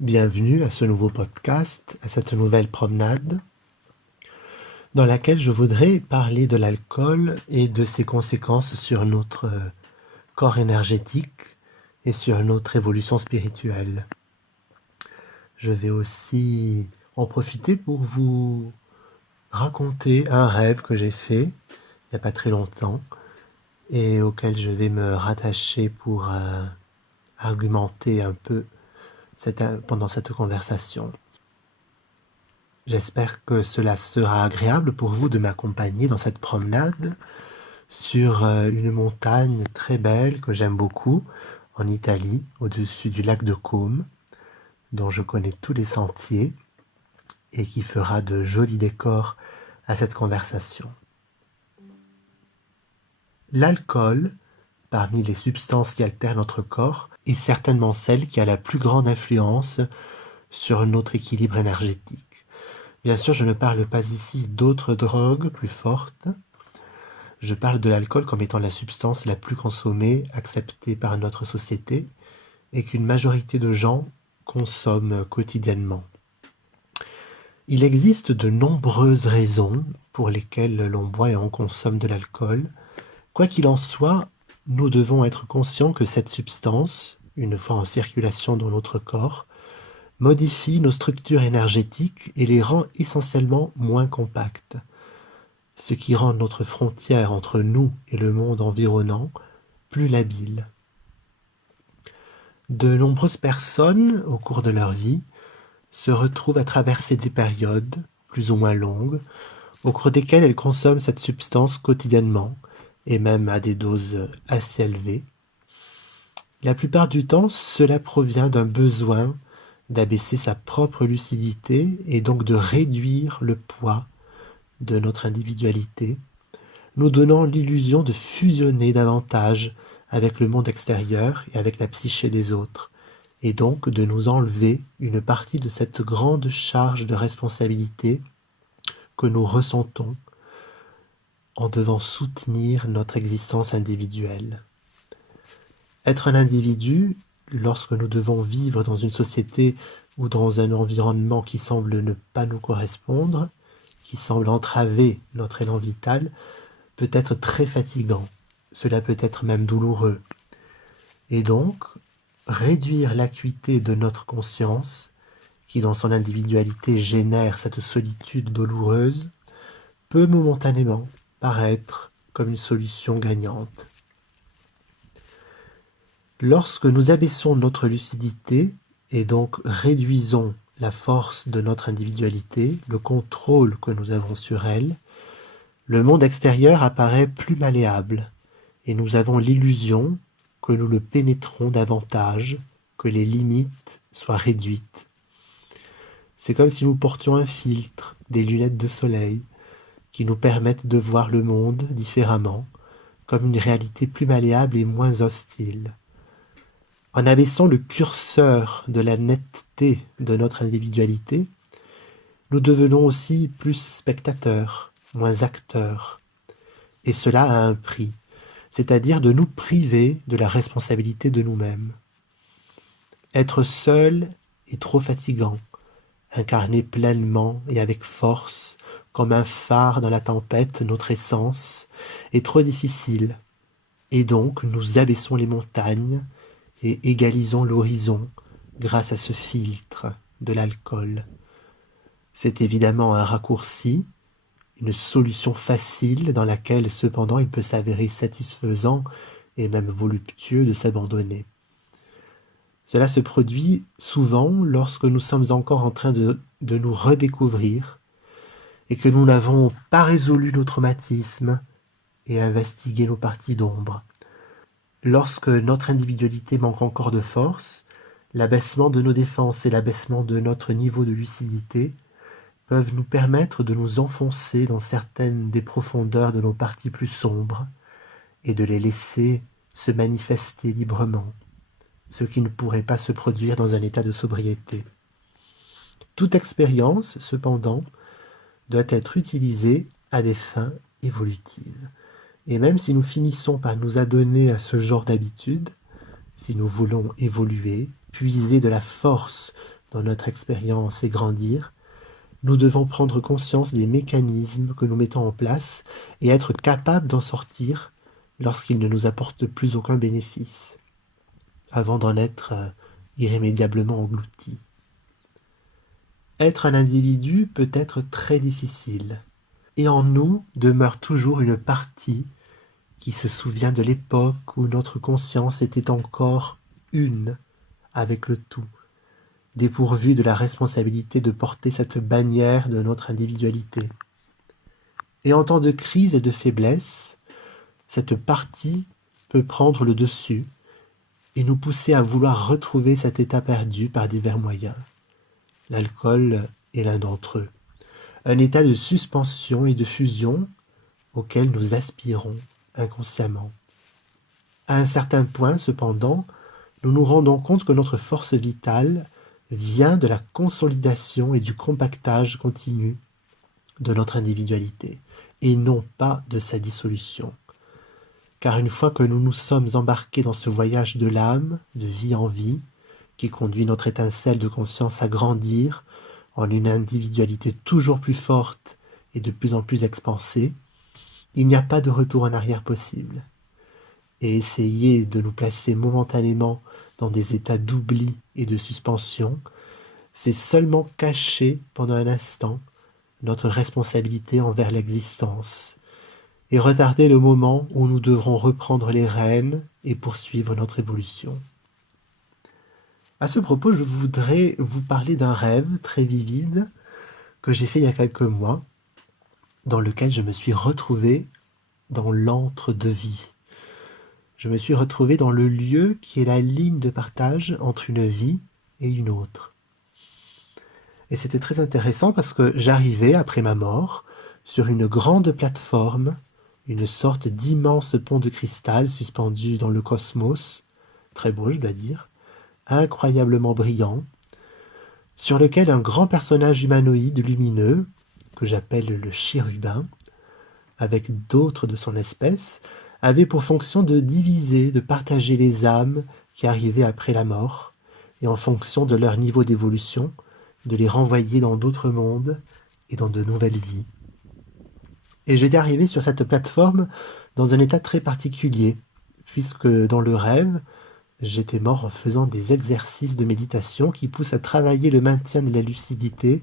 Bienvenue à ce nouveau podcast, à cette nouvelle promenade, dans laquelle je voudrais parler de l'alcool et de ses conséquences sur notre corps énergétique et sur notre évolution spirituelle. Je vais aussi en profiter pour vous raconter un rêve que j'ai fait il n'y a pas très longtemps et auquel je vais me rattacher pour argumenter un peu pendant cette conversation. J'espère que cela sera agréable pour vous de m'accompagner dans cette promenade sur une montagne très belle que j'aime beaucoup en Italie, au-dessus du lac de Côme, dont je connais tous les sentiers et qui fera de jolis décors à cette conversation. L'alcool, parmi les substances qui altèrent notre corps, est certainement celle qui a la plus grande influence sur notre équilibre énergétique. Bien sûr, je ne parle pas ici d'autres drogues plus fortes. Je parle de l'alcool comme étant la substance la plus consommée, acceptée par notre société, et qu'une majorité de gens consomment quotidiennement. Il existe de nombreuses raisons pour lesquelles l'on boit et on consomme de l'alcool. Quoi qu'il en soit, nous devons être conscients que cette substance, une fois en circulation dans notre corps, modifie nos structures énergétiques et les rend essentiellement moins compactes, ce qui rend notre frontière entre nous et le monde environnant plus labile. De nombreuses personnes, au cours de leur vie, se retrouvent à traverser des périodes, plus ou moins longues, au cours desquelles elles consomment cette substance quotidiennement, et même à des doses assez élevées. La plupart du temps, cela provient d'un besoin d'abaisser sa propre lucidité et donc de réduire le poids de notre individualité, nous donnant l'illusion de fusionner davantage avec le monde extérieur et avec la psyché des autres, et donc de nous enlever une partie de cette grande charge de responsabilité que nous ressentons en devant soutenir notre existence individuelle. Être un individu, lorsque nous devons vivre dans une société ou dans un environnement qui semble ne pas nous correspondre, qui semble entraver notre élan vital, peut être très fatigant, cela peut être même douloureux. Et donc, réduire l'acuité de notre conscience, qui dans son individualité génère cette solitude douloureuse, peut momentanément paraître comme une solution gagnante. Lorsque nous abaissons notre lucidité et donc réduisons la force de notre individualité, le contrôle que nous avons sur elle, le monde extérieur apparaît plus malléable et nous avons l'illusion que nous le pénétrons davantage, que les limites soient réduites. C'est comme si nous portions un filtre, des lunettes de soleil, qui nous permettent de voir le monde différemment, comme une réalité plus malléable et moins hostile. En abaissant le curseur de la netteté de notre individualité, nous devenons aussi plus spectateurs, moins acteurs. Et cela a un prix, c'est-à-dire de nous priver de la responsabilité de nous-mêmes. Être seul est trop fatigant, incarner pleinement et avec force, comme un phare dans la tempête, notre essence, est trop difficile, et donc nous abaissons les montagnes et égalisons l'horizon grâce à ce filtre de l'alcool. C'est évidemment un raccourci, une solution facile dans laquelle cependant il peut s'avérer satisfaisant et même voluptueux de s'abandonner. Cela se produit souvent lorsque nous sommes encore en train de nous redécouvrir et que nous n'avons pas résolu nos traumatismes et investigué nos parties d'ombre. Lorsque notre individualité manque encore de force, l'abaissement de nos défenses et l'abaissement de notre niveau de lucidité peuvent nous permettre de nous enfoncer dans certaines des profondeurs de nos parties plus sombres et de les laisser se manifester librement, ce qui ne pourrait pas se produire dans un état de sobriété. Toute expérience, cependant, doit être utilisée à des fins évolutives. Et même si nous finissons par nous adonner à ce genre d'habitude, si nous voulons évoluer, puiser de la force dans notre expérience et grandir, nous devons prendre conscience des mécanismes que nous mettons en place et être capables d'en sortir lorsqu'ils ne nous apportent plus aucun bénéfice, avant d'en être irrémédiablement engloutis. Être un individu peut être très difficile, et en nous demeure toujours une partie qui se souvient de l'époque où notre conscience était encore une avec le tout, dépourvue de la responsabilité de porter cette bannière de notre individualité. Et en temps de crise et de faiblesse, cette partie peut prendre le dessus et nous pousser à vouloir retrouver cet état perdu par divers moyens. L'alcool est l'un d'entre eux. Un état de suspension et de fusion auquel nous aspirons inconsciemment. À un certain point, cependant, nous nous rendons compte que notre force vitale vient de la consolidation et du compactage continu de notre individualité, et non pas de sa dissolution. Car une fois que nous nous sommes embarqués dans ce voyage de l'âme, de vie en vie, qui conduit notre étincelle de conscience à grandir en une individualité toujours plus forte et de plus en plus expansée, il n'y a pas de retour en arrière possible. Et essayer de nous placer momentanément dans des états d'oubli et de suspension, c'est seulement cacher pendant un instant notre responsabilité envers l'existence et retarder le moment où nous devrons reprendre les rênes et poursuivre notre évolution. À ce propos, je voudrais vous parler d'un rêve très vivide que j'ai fait il y a quelques mois, dans lequel je me suis retrouvé dans l'entre-deux-vies. Je me suis retrouvé dans le lieu qui est la ligne de partage entre une vie et une autre. Et c'était très intéressant parce que j'arrivais, après ma mort, sur une grande plateforme, une sorte d'immense pont de cristal suspendu dans le cosmos, très beau je dois dire, incroyablement brillant, sur lequel un grand personnage humanoïde lumineux, que j'appelle le chérubin, avec d'autres de son espèce, avait pour fonction de diviser, de partager les âmes qui arrivaient après la mort, et en fonction de leur niveau d'évolution, de les renvoyer dans d'autres mondes et dans de nouvelles vies. Et j'étais arrivé sur cette plateforme dans un état très particulier, puisque dans le rêve, j'étais mort en faisant des exercices de méditation qui poussent à travailler le maintien de la lucidité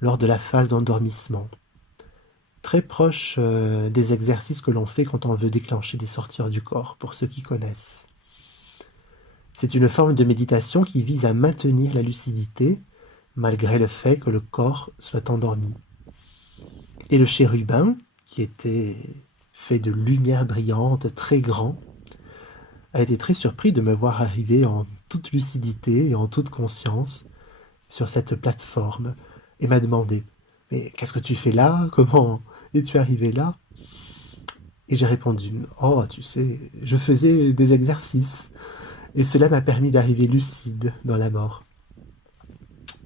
lors de la phase d'endormissement. Très proche des exercices que l'on fait quand on veut déclencher des sorties du corps, pour ceux qui connaissent. C'est une forme de méditation qui vise à maintenir la lucidité, malgré le fait que le corps soit endormi. Et le chérubin, qui était fait de lumière brillante, très grand, a été très surpris de me voir arriver en toute lucidité et en toute conscience sur cette plateforme, et m'a demandé « Mais qu'est-ce que tu fais là? Comment es-tu arrivé là ?» Et j'ai répondu « Oh, tu sais, je faisais des exercices, et cela m'a permis d'arriver lucide dans la mort. »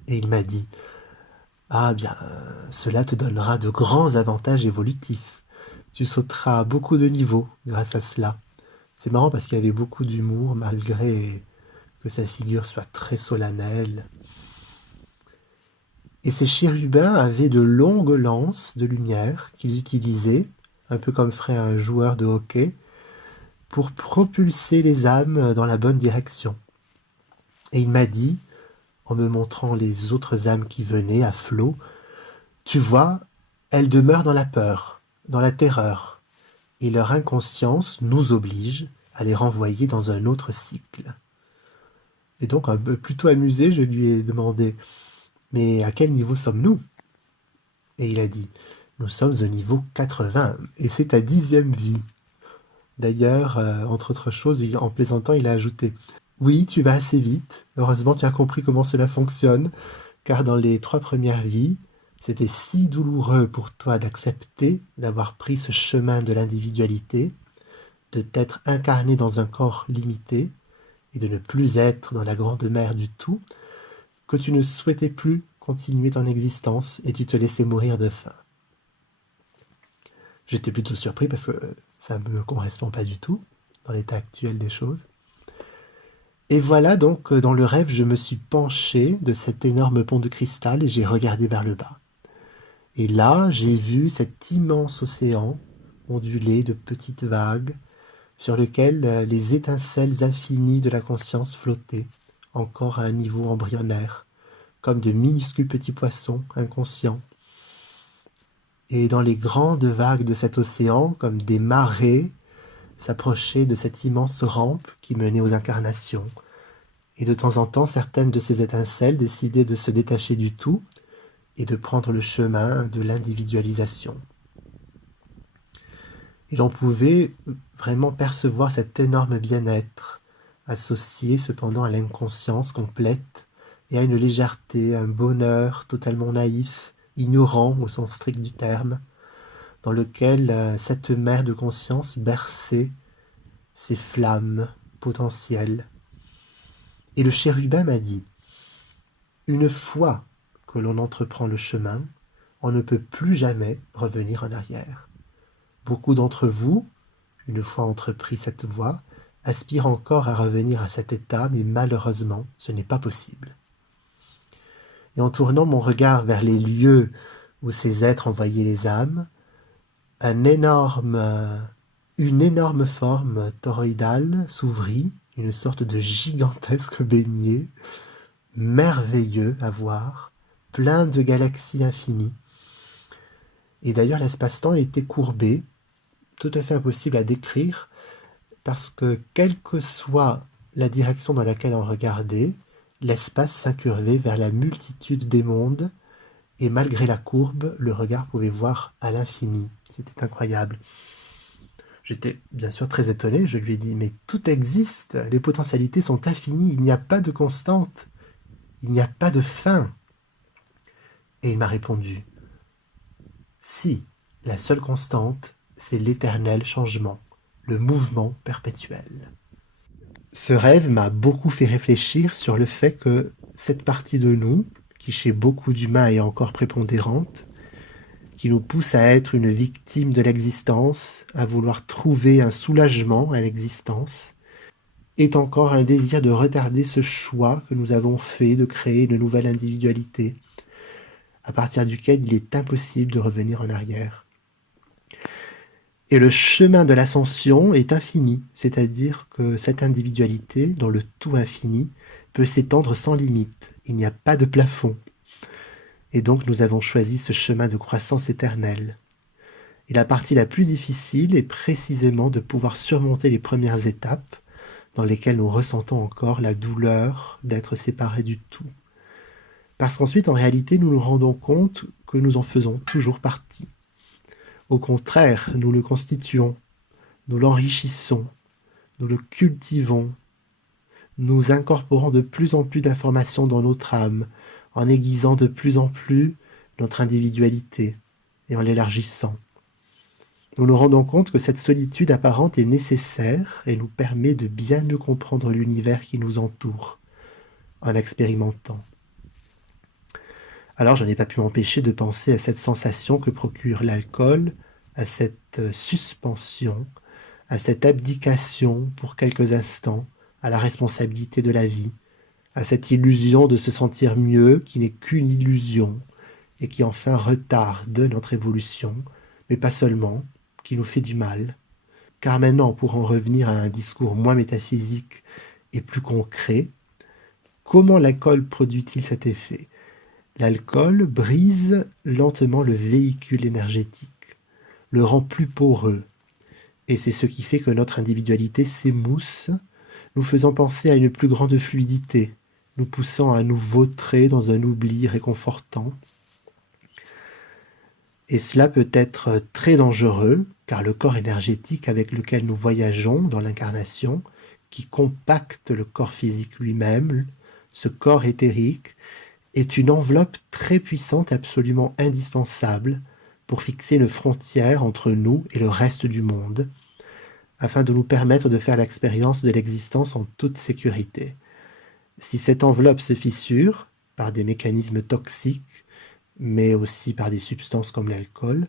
Et il m'a dit « Ah bien, cela te donnera de grands avantages évolutifs. Tu sauteras beaucoup de niveaux grâce à cela. » C'est marrant parce qu'il y avait beaucoup d'humour, malgré que sa figure soit très solennelle. Et ces chérubins avaient de longues lances de lumière qu'ils utilisaient, un peu comme ferait un joueur de hockey, pour propulser les âmes dans la bonne direction. Et il m'a dit, en me montrant les autres âmes qui venaient à flot, « Tu vois, elles demeurent dans la peur, dans la terreur, et leur inconscience nous oblige à les renvoyer dans un autre cycle. » Et donc, un peu plutôt amusé, je lui ai demandé « Mais à quel niveau sommes-nous » Et il a dit « Nous sommes au niveau 80, et c'est ta 10e vie. » D'ailleurs, entre autres choses, en plaisantant, il a ajouté « Oui, tu vas assez vite. Heureusement, tu as compris comment cela fonctionne, car dans les 3 premières vies, c'était si douloureux pour toi d'accepter d'avoir pris ce chemin de l'individualité, de t'être incarné dans un corps limité et de ne plus être dans la grande mer du tout, que tu ne souhaitais plus continuer ton existence et tu te laissais mourir de faim. » J'étais plutôt surpris parce que ça ne me correspond pas du tout dans l'état actuel des choses. Et voilà donc dans le rêve, je me suis penché de cet énorme pont de cristal et j'ai regardé vers le bas. Et là, j'ai vu cet immense océan ondulé de petites vagues sur lequel les étincelles infinies de la conscience flottaient, encore à un niveau embryonnaire, comme de minuscules petits poissons inconscients. Et dans les grandes vagues de cet océan, comme des marées, s'approchaient de cette immense rampe qui menait aux incarnations. Et de temps en temps, certaines de ces étincelles décidaient de se détacher du tout et de prendre le chemin de l'individualisation. Et l'on pouvait vraiment percevoir cet énorme bien-être, associé cependant à l'inconscience complète et à une légèreté, un bonheur totalement naïf, ignorant au sens strict du terme, dans lequel cette mer de conscience berçait ses flammes potentielles. Et le chérubin m'a dit, une fois que l'on entreprend le chemin, on ne peut plus jamais revenir en arrière. Beaucoup d'entre vous, une fois entrepris cette voie, aspirent encore à revenir à cet état, mais malheureusement, ce n'est pas possible. Et en tournant mon regard vers les lieux où ces êtres envoyaient les âmes, une énorme forme toroïdale s'ouvrit, une sorte de gigantesque beignet, merveilleux à voir, plein de galaxies infinies. Et d'ailleurs, l'espace-temps était courbé, tout à fait impossible à décrire, parce que quelle que soit la direction dans laquelle on regardait, l'espace s'incurvait vers la multitude des mondes, et malgré la courbe, le regard pouvait voir à l'infini. C'était incroyable. J'étais bien sûr très étonné, je lui ai dit « Mais tout existe, les potentialités sont infinies, il n'y a pas de constante, il n'y a pas de fin. » Et il m'a répondu « Si, la seule constante, c'est l'éternel changement, le mouvement perpétuel. » Ce rêve m'a beaucoup fait réfléchir sur le fait que cette partie de nous, qui chez beaucoup d'humains est encore prépondérante, qui nous pousse à être une victime de l'existence, à vouloir trouver un soulagement à l'existence, est encore un désir de retarder ce choix que nous avons fait de créer une nouvelle individualité, à partir duquel il est impossible de revenir en arrière. Et le chemin de l'ascension est infini, c'est-à-dire que cette individualité, dans le tout infini, peut s'étendre sans limite. Il n'y a pas de plafond. Et donc nous avons choisi ce chemin de croissance éternelle. Et la partie la plus difficile est précisément de pouvoir surmonter les premières étapes dans lesquelles nous ressentons encore la douleur d'être séparés du tout. Parce qu'ensuite, en réalité, nous nous rendons compte que nous en faisons toujours partie. Au contraire, nous le constituons, nous l'enrichissons, nous le cultivons, nous incorporons de plus en plus d'informations dans notre âme, en aiguisant de plus en plus notre individualité et en l'élargissant. Nous nous rendons compte que cette solitude apparente est nécessaire et nous permet de bien mieux comprendre l'univers qui nous entoure, en l'expérimentant. Alors je n'ai pas pu m'empêcher de penser à cette sensation que procure l'alcool, à cette suspension, à cette abdication pour quelques instants à la responsabilité de la vie, à cette illusion de se sentir mieux qui n'est qu'une illusion et qui enfin retarde notre évolution, mais pas seulement, qui nous fait du mal. Car maintenant, pour en revenir à un discours moins métaphysique et plus concret, comment l'alcool produit-il cet effet ? L'alcool brise lentement le véhicule énergétique, le rend plus poreux, et c'est ce qui fait que notre individualité s'émousse, nous faisant penser à une plus grande fluidité, nous poussant à nous vautrer dans un oubli réconfortant. Et cela peut être très dangereux, car le corps énergétique avec lequel nous voyageons dans l'incarnation, qui compacte le corps physique lui-même, ce corps éthérique, est une enveloppe très puissante, absolument indispensable, pour fixer une frontière entre nous et le reste du monde, afin de nous permettre de faire l'expérience de l'existence en toute sécurité. Si cette enveloppe se fissure, par des mécanismes toxiques, mais aussi par des substances comme l'alcool,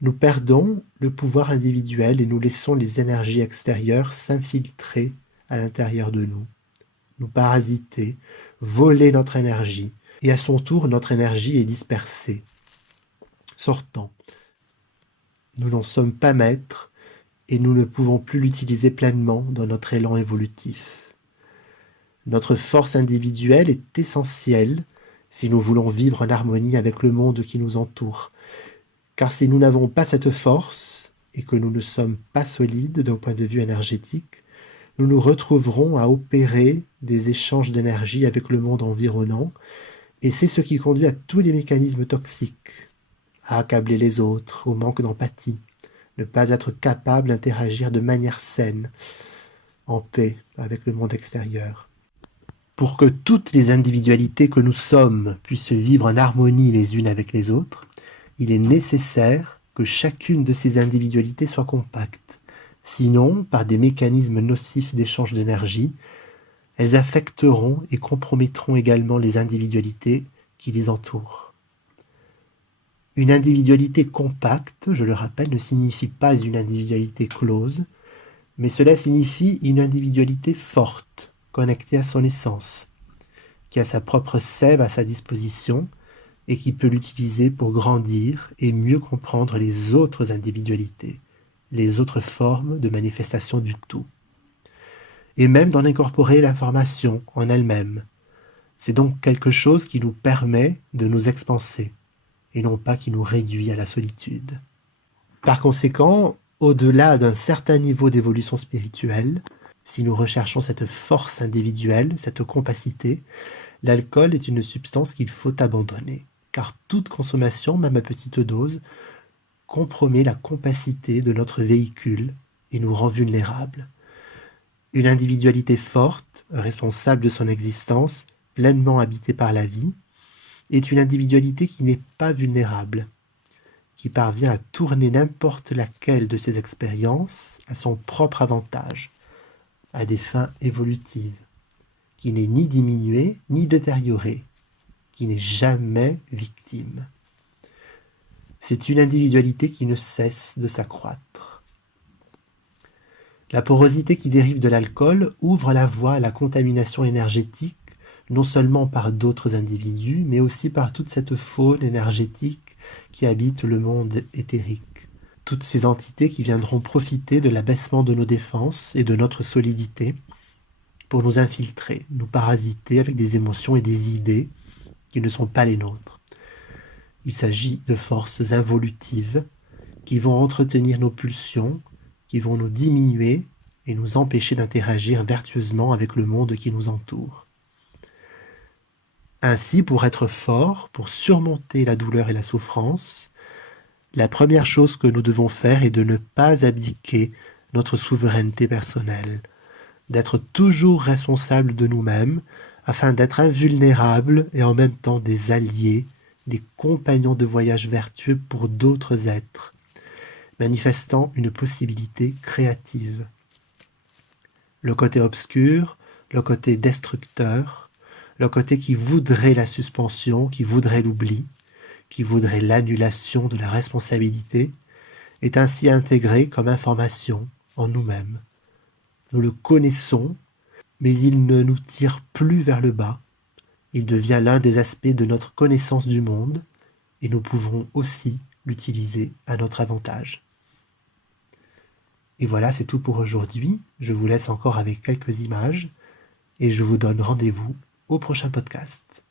nous perdons le pouvoir individuel et nous laissons les énergies extérieures s'infiltrer à l'intérieur de nous, nous parasiter, voler notre énergie, et à son tour notre énergie est dispersée. Sortant. Nous n'en sommes pas maîtres, et nous ne pouvons plus l'utiliser pleinement dans notre élan évolutif. Notre force individuelle est essentielle si nous voulons vivre en harmonie avec le monde qui nous entoure. Car si nous n'avons pas cette force, et que nous ne sommes pas solides d'un point de vue énergétique, nous nous retrouverons à opérer des échanges d'énergie avec le monde environnant, et c'est ce qui conduit à tous les mécanismes toxiques, à accabler les autres, au manque d'empathie, ne pas être capable d'interagir de manière saine, en paix avec le monde extérieur. Pour que toutes les individualités que nous sommes puissent vivre en harmonie les unes avec les autres, il est nécessaire que chacune de ces individualités soit compacte. Sinon, par des mécanismes nocifs d'échange d'énergie, elles affecteront et compromettront également les individualités qui les entourent. Une individualité compacte, je le rappelle, ne signifie pas une individualité close, mais cela signifie une individualité forte, connectée à son essence, qui a sa propre sève à sa disposition et qui peut l'utiliser pour grandir et mieux comprendre les autres individualités, les autres formes de manifestation du tout. Et même d'en incorporer l'information en elle-même. C'est donc quelque chose qui nous permet de nous expanser, et non pas qui nous réduit à la solitude. Par conséquent, au-delà d'un certain niveau d'évolution spirituelle, si nous recherchons cette force individuelle, cette compacité, l'alcool est une substance qu'il faut abandonner, car toute consommation, même à petite dose, compromet la compacité de notre véhicule et nous rend vulnérables. Une individualité forte, responsable de son existence, pleinement habitée par la vie, est une individualité qui n'est pas vulnérable, qui parvient à tourner n'importe laquelle de ses expériences à son propre avantage, à des fins évolutives, qui n'est ni diminuée ni détériorée, qui n'est jamais victime. C'est une individualité qui ne cesse de s'accroître. La porosité qui dérive de l'alcool ouvre la voie à la contamination énergétique, non seulement par d'autres individus, mais aussi par toute cette faune énergétique qui habite le monde éthérique. Toutes ces entités qui viendront profiter de l'abaissement de nos défenses et de notre solidité pour nous infiltrer, nous parasiter avec des émotions et des idées qui ne sont pas les nôtres. Il s'agit de forces involutives qui vont entretenir nos pulsions, qui vont nous diminuer et nous empêcher d'interagir vertueusement avec le monde qui nous entoure. Ainsi, pour être fort, pour surmonter la douleur et la souffrance, la première chose que nous devons faire est de ne pas abdiquer notre souveraineté personnelle, d'être toujours responsable de nous-mêmes, afin d'être invulnérables et en même temps des alliés, des compagnons de voyage vertueux pour d'autres êtres, manifestant une possibilité créative. Le côté obscur, le côté destructeur, le côté qui voudrait la suspension, qui voudrait l'oubli, qui voudrait l'annulation de la responsabilité, est ainsi intégré comme information en nous-mêmes. Nous le connaissons, mais il ne nous tire plus vers le bas. Il devient l'un des aspects de notre connaissance du monde, et nous pouvons aussi l'utiliser à notre avantage. Et voilà, c'est tout pour aujourd'hui. Je vous laisse encore avec quelques images, et je vous donne rendez-vous au prochain podcast.